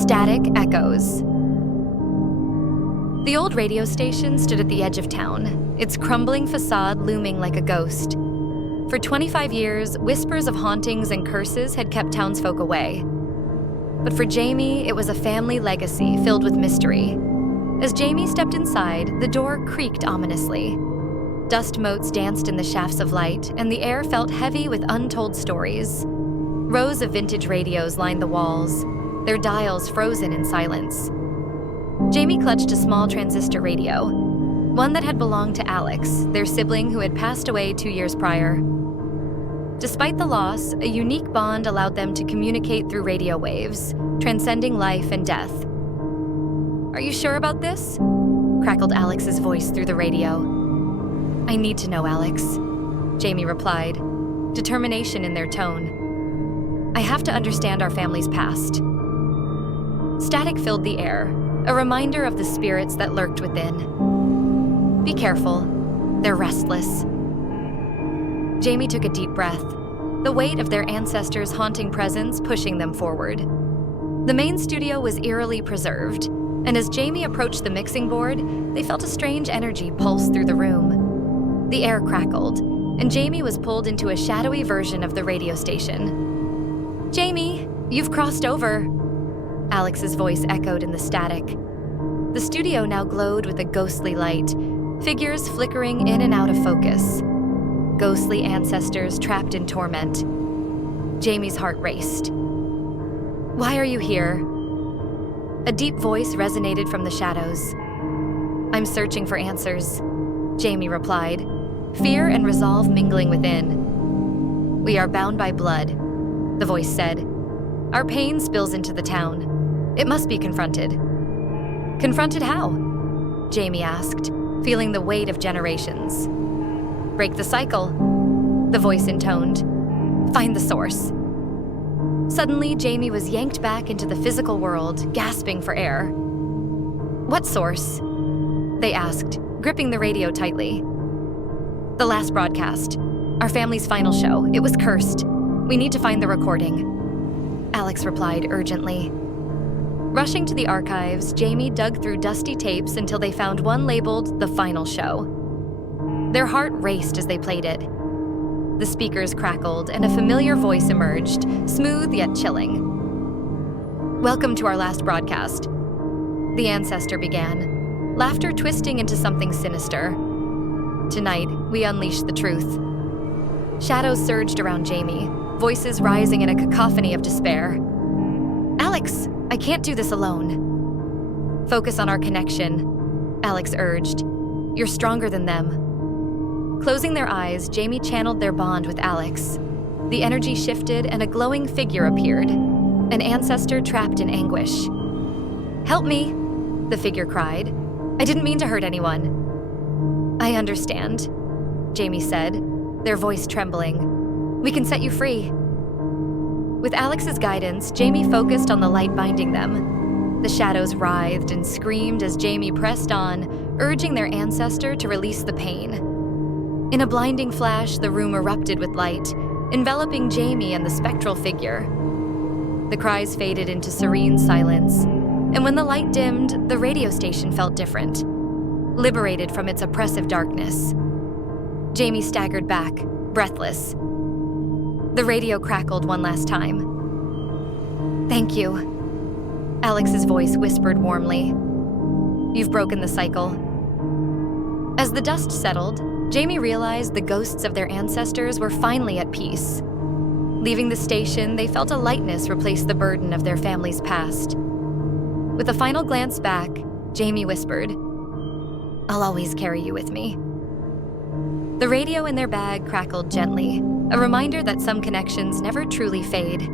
Static echoes. The old radio station stood at the edge of town, its crumbling facade looming like a ghost. For 25 years, whispers of hauntings and curses had kept townsfolk away. But for Jamie, it was a family legacy filled with mystery. As Jamie stepped inside, the door creaked ominously. Dust motes danced in the shafts of light, and the air felt heavy with untold stories. Rows of vintage radios lined the walls, their dials frozen in silence. Jamie clutched a small transistor radio, one that had belonged to Alex, their sibling who had passed away 2 years prior. Despite the loss, a unique bond allowed them to communicate through radio waves, transcending life and death. "Are you sure about this?" crackled Alex's voice through the radio. "I need to know, Alex," Jamie replied, determination in their tone. "I have to understand our family's past." Static filled the air, a reminder of the spirits that lurked within. "Be careful, they're restless." Jamie took a deep breath, the weight of their ancestors' haunting presence pushing them forward. The main studio was eerily preserved, and as Jamie approached the mixing board, they felt a strange energy pulse through the room. The air crackled, and Jamie was pulled into a shadowy version of the radio station. "Jamie, you've crossed over," Alex's voice echoed in the static. The studio now glowed with a ghostly light, figures flickering in and out of focus. Ghostly ancestors trapped in torment. Jamie's heart raced. "Why are you here?" A deep voice resonated from the shadows. "I'm searching for answers," Jamie replied, fear and resolve mingling within. "We are bound by blood," the voice said. "Our pain spills into the town. It must be confronted." "Confronted how?" Jamie asked, feeling the weight of generations. "Break the cycle," the voice intoned. "Find the source." Suddenly, Jamie was yanked back into the physical world, gasping for air. "What source?" they asked, gripping the radio tightly. "The last broadcast. Our family's final show. It was cursed. We need to find the recording," Alex replied urgently. Rushing to the archives, Jamie dug through dusty tapes until they found one labeled The Final Show. Their heart raced as they played it. The speakers crackled, and a familiar voice emerged, smooth yet chilling. "Welcome to our last broadcast," the ancestor began, laughter twisting into something sinister. "Tonight, we unleash the truth." Shadows surged around Jamie, voices rising in a cacophony of despair. "Alex, I can't do this alone." "Focus on our connection," Alex urged. "You're stronger than them." Closing their eyes, Jamie channeled their bond with Alex. The energy shifted and a glowing figure appeared, an ancestor trapped in anguish. "Help me," the figure cried. "I didn't mean to hurt anyone." "I understand," Jamie said, their voice trembling. "We can set you free." With Alex's guidance, Jamie focused on the light binding them. The shadows writhed and screamed as Jamie pressed on, urging their ancestor to release the pain. In a blinding flash, the room erupted with light, enveloping Jamie and the spectral figure. The cries faded into serene silence, and when the light dimmed, the radio station felt different, liberated from its oppressive darkness. Jamie staggered back, breathless. The radio crackled one last time. "Thank you," Alex's voice whispered warmly. "You've broken the cycle." As the dust settled, Jamie realized the ghosts of their ancestors were finally at peace. Leaving the station, they felt a lightness replace the burden of their family's past. With a final glance back, Jamie whispered, "I'll always carry you with me." The radio in their bag crackled gently, a reminder that some connections never truly fade.